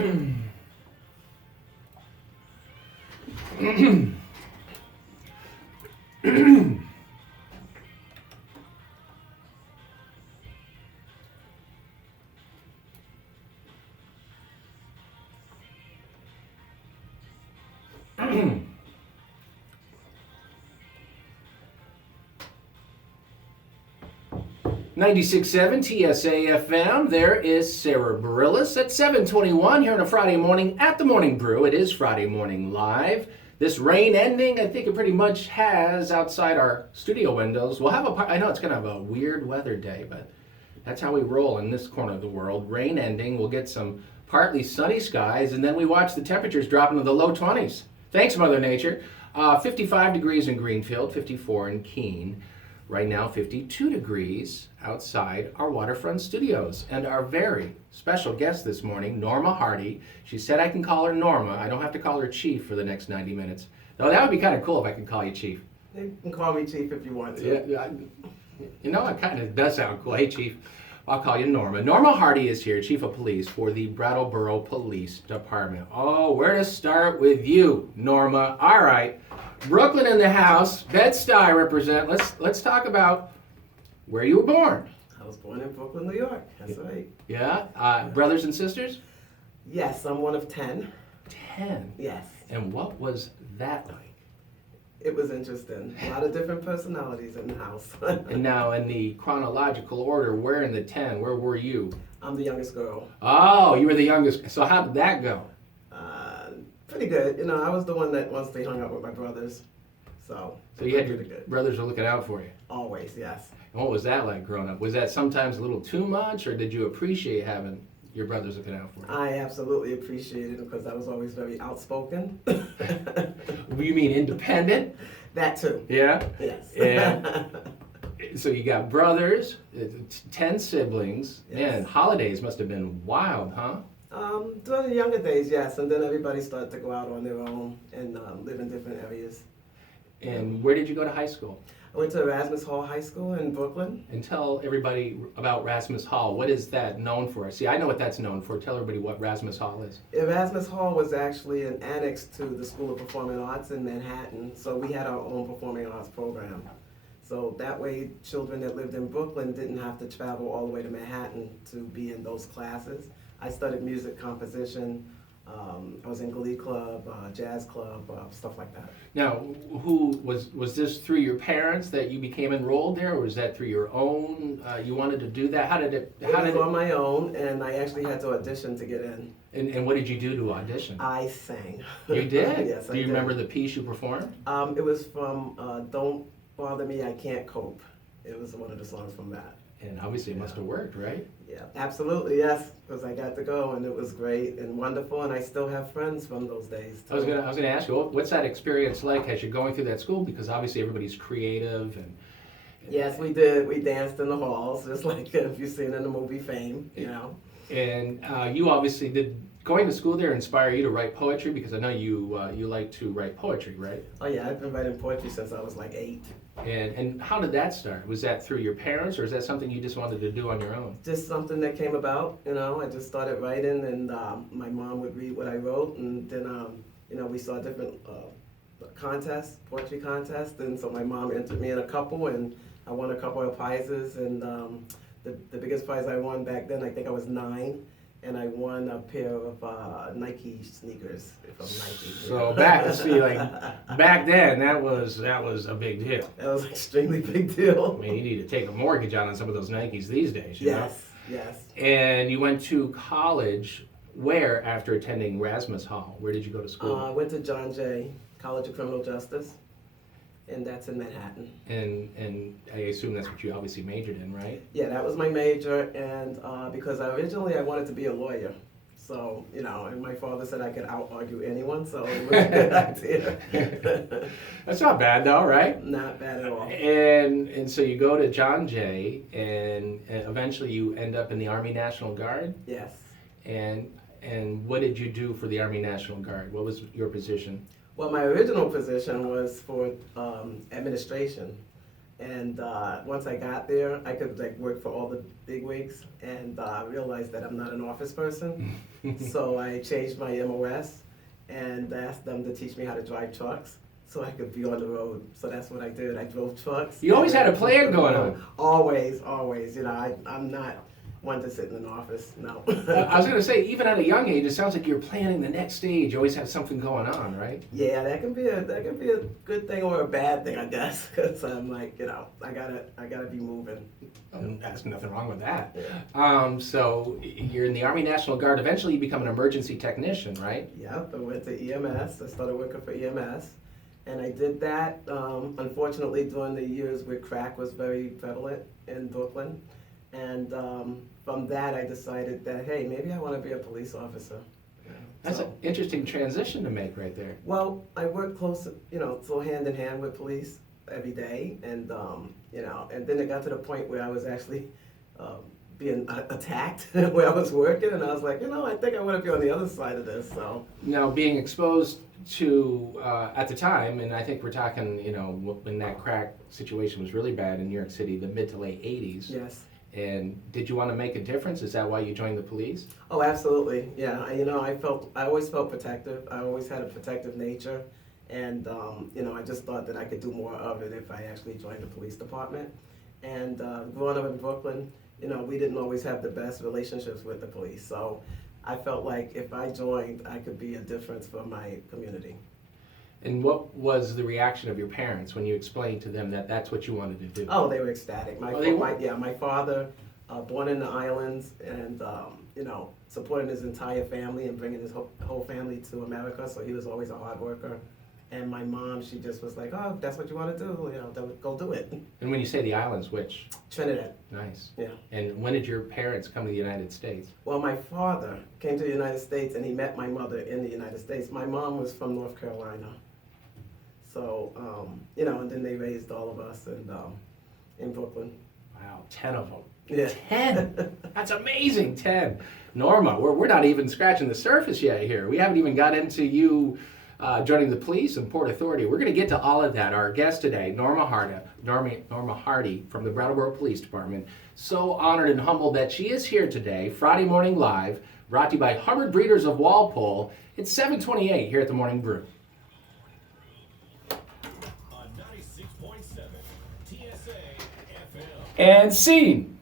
.96.7 TSA FM. There is Sarah Barillas at 7:21 here on a Friday morning at the Morning Brew. It is Friday Morning Live. This rain ending, I think it pretty much has outside our studio windows. We'll have I know it's going to have a weird weather day, but that's how we roll in this corner of the world. Rain ending, we'll get some partly sunny skies, and then we watch the temperatures drop into the low 20s. Thanks, Mother Nature. 55 degrees in Greenfield, 54 in Keene. Right now, 52 degrees outside our waterfront studios. And our very special guest this morning, Norma Hardy. She said I can call her Norma. I don't have to call her Chief for the next 90 minutes. Though that would be kind of cool if I could call you Chief. You can call me Chief if you want to. Yeah, you know, it kind of does sound cool. Hey, Chief. I'll call you Norma. Norma Hardy is here, Chief of Police for the Brattleboro Police Department. Oh, where to start with you, Norma? All right. Brooklyn in the house. Bed-Stuy represent. Let's talk about where you were born. I was born in Brooklyn, New York. That's right. Yeah? Brothers and sisters? Yes, I'm one of 10. 10? Yes. And what was that like? It was interesting. A lot of different personalities in the house. And now, in the chronological order, where in the 10, where were you? I'm the youngest girl. Oh, you were the youngest. So how did that go? Pretty good. You know, I was the one that once they hung out with my brothers. So you had your good. brothers were looking out for you? Always, yes. And what was that like growing up? Was that sometimes a little too much, or did you appreciate having your brothers looking out for you? I absolutely appreciated it because I was always very outspoken. You mean independent? That too. Yeah? Yes. Yeah. So you got brothers, 10 siblings, Yes. and holidays must have been wild, huh? During the younger days, yes, and then everybody started to go out on their own and live in different areas. And where did you go to high school? I went to Erasmus Hall High School in Brooklyn. And tell everybody about Rasmus Hall. What is that known for? See, I know what that's known for. Tell everybody what Rasmus Hall is. Erasmus Hall was actually an annex to the School of Performing Arts in Manhattan, so we had our own performing arts program. So that way, children that lived in Brooklyn didn't have to travel all the way to Manhattan to be in those classes. I studied music composition. I was in Glee Club, Jazz Club, stuff like that. Now, who was this through your parents that you became enrolled there, or was that through your own? You wanted to do that? How did it? It was on my own, and I actually had to audition to get in. And what did you do to audition? I sang. You did? Yes, I Do you did. remember the piece you performed? It was from Don't Bother Me, I Can't Cope. It was one of the songs from that. And obviously it must have worked, right? Yeah, absolutely, yes, because I got to go and it was great and wonderful, and I still have friends from those days. I was gonna ask you, what's that experience like as you're going through that school? Because obviously everybody's creative and. Yes, we did. We danced in the halls, just like if you've seen in the movie Fame, you know. And you obviously did. Going to school there inspire you to write poetry? Because I know you like to write poetry, right? Oh yeah, I've been writing poetry since I was like 8. And how did that start? Was that through your parents, or is that something you just wanted to do on your own? Just something that came about, you know. I just started writing, and my mom would read what I wrote, and then you know, we saw different contests, poetry contests, and so my mom entered me in a couple, and I won a couple of prizes, and the biggest prize I won back then, I think I was 9. And I won a pair of Nike sneakers from Nike. So back then that was a big deal. That was an extremely big deal. I mean, you need to take a mortgage on some of those Nikes these days, you know? Yes. And you went to college where after attending Rasmus Hall? Where did you go to school? I went to John Jay College of Criminal Justice, and that's in Manhattan. And I assume that's what you obviously majored in, right? Yeah, that was my major, and because originally I wanted to be a lawyer. So, you know, and my father said I could out-argue anyone, so it was a good idea. That's not bad though, right? Not bad at all. And so you go to John Jay, and eventually you end up in the Army National Guard. Yes. And what did you do for the Army National Guard? What was your position? Well, my original position was for administration, And once I got there, I could like work for all the big wigs, and realized that I'm not an office person. So I changed my MOS and asked them to teach me how to drive trucks so I could be on the road. So that's what I did. I drove trucks. You always had a plan going on. Always, always. You know, I'm not one to sit in an office. No. I was going to say, even at a young age, it sounds like you're planning the next stage. You always have something going on, right? Yeah, that can be a good thing or a bad thing, I guess. Because I'm like, you know, I gotta be moving. There's nothing wrong with that. Yeah. So you're in the Army National Guard. Eventually, you become an emergency technician, right? Yep, I went to EMS. I started working for EMS, and I did that. Unfortunately, during the years where crack was very prevalent in Brooklyn, and from that, I decided that hey, maybe I want to be a police officer. That's So- an interesting transition to make right there. Well, I work close, you know, so hand in hand with police every day, and you know, and then it got to the point where I was actually being attacked where I was working, and I was like, you know, I think I want to be on the other side of this. So Now, being exposed to, at the time, and I think we're talking, you know, when that crack situation was really bad in New York City, the mid to late 80s. yes. And did you want to make a difference? Is that why you joined the police? Oh, absolutely. Yeah. You know, I always felt protective. I always had a protective nature, and you know, I just thought that I could do more of it if I actually joined the police department. And growing up in Brooklyn, you know, we didn't always have the best relationships with the police, so I felt like if I joined, I could be a difference for my community. And what was the reaction of your parents when you explained to them that that's what you wanted to do? Oh, they were ecstatic. Oh, they were? My father, born in the islands, and you know, supporting his entire family and bringing his whole family to America. So he was always a hard worker. And my mom, she just was like, "Oh, if that's what you want to do, you know, then go do it." And when you say the islands, which? Trinidad. Nice. Yeah. And when did your parents come to the United States? Well, my father came to the United States, and he met my mother in the United States. My mom was from North Carolina. So, you know, and then they raised all of us in Brooklyn. Wow, 10 of them. Yeah. 10! That's amazing, 10. Norma, we're not even scratching the surface yet here. We haven't even got into you joining the police and Port Authority. We're going to get to all of that. Our guest today, Norma Hardy from the Brattleboro Police Department. So honored and humbled that she is here today, Friday Morning Live, brought to you by Hubbard Breeders of Walpole. It's 7:28 here at the Morning Brew. On 96.7 TSA FM. And scene.